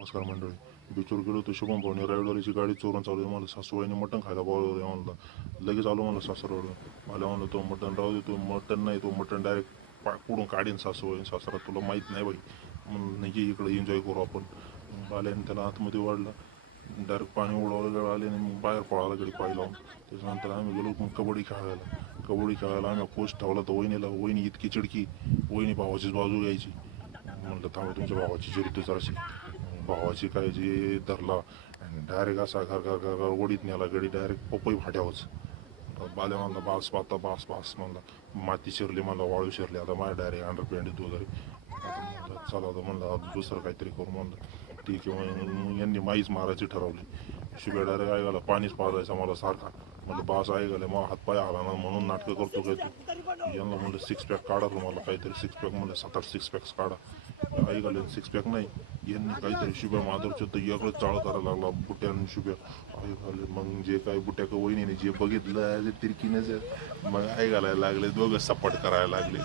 नमस्कार मंडळी. बीचवर गेलो होतो शुभम भाऊने रविवारीची गाडी चोरून चालू आहे. मला सासूबाईने मटण खायला बोलवलं म्हणलं. लगेच आलो म्हणलं सासरवरून. मला म्हणलं तो मटण राहू दे, तो मटण नाही, तो मटण डायरेक्ट पुढून काढीन सासूबाई. सासरा तुला माहीत नाही बाई म्हणून नाही, इकडे एन्जॉय करू आपण. आल्याने त्याला आतमध्ये वाढला, डायरेक्ट पाणी उडवलं आले आणि मग बाहेर पळाला गडी पाय लावून. त्याच्यानंतर आम्ही गेलो मग कबड्डी खेळायला आम्ही पोस्ट ठेवला तर वहिनीला. वहिनी इतकी चिडकी, वहिनी भावाचीच बाजू घ्यायची. म्हणलं थांबा तुमच्या भावाची चिरतो जराशी. भावाची काय जी धरला आणि डायरेक्ट असा घर घर घर घर ओढीत नेला गडी डायरेक्ट पपई फाट्यावच. बाल्या म्हणला बास पाता बास बास म्हणला. माती शिरली मला, वाळू शिरली, आता माझ्या डायरेक्ट अंडरपॅन्ट वगैरे. आता म्हणलं चला, आता म्हणलं आता दुसरं काहीतरी करू म्हणलं. ठीक आहे मग यांनी माईच मारायची ठरवली. शिवाय डायरेक्ट ऐकायला पाणीच पाजायचा मला सारखा. म्हणलं बास ऐकायला मग हातपाय आला ना म्हणून नाटकं करतो काय तू. यांना म्हणलं सिक्स पॅक काढा तुम्हाला काहीतरी. सिक्स पॅक म्हणलं 7-8 सिक्स पॅक्स काढा. ऐकायला सिक्स पॅक नाही, यांनी काहीतरी शिव्या माधुरच्या तर याकडे चाळ करायला लागला बुट्यानं शिव्या. ऐकाले मग जे काय बुट्याक वहिनीने जे बघितलं तिरकीनेच मग ऐकायला लागले, दोघं सपाट करायला लागले.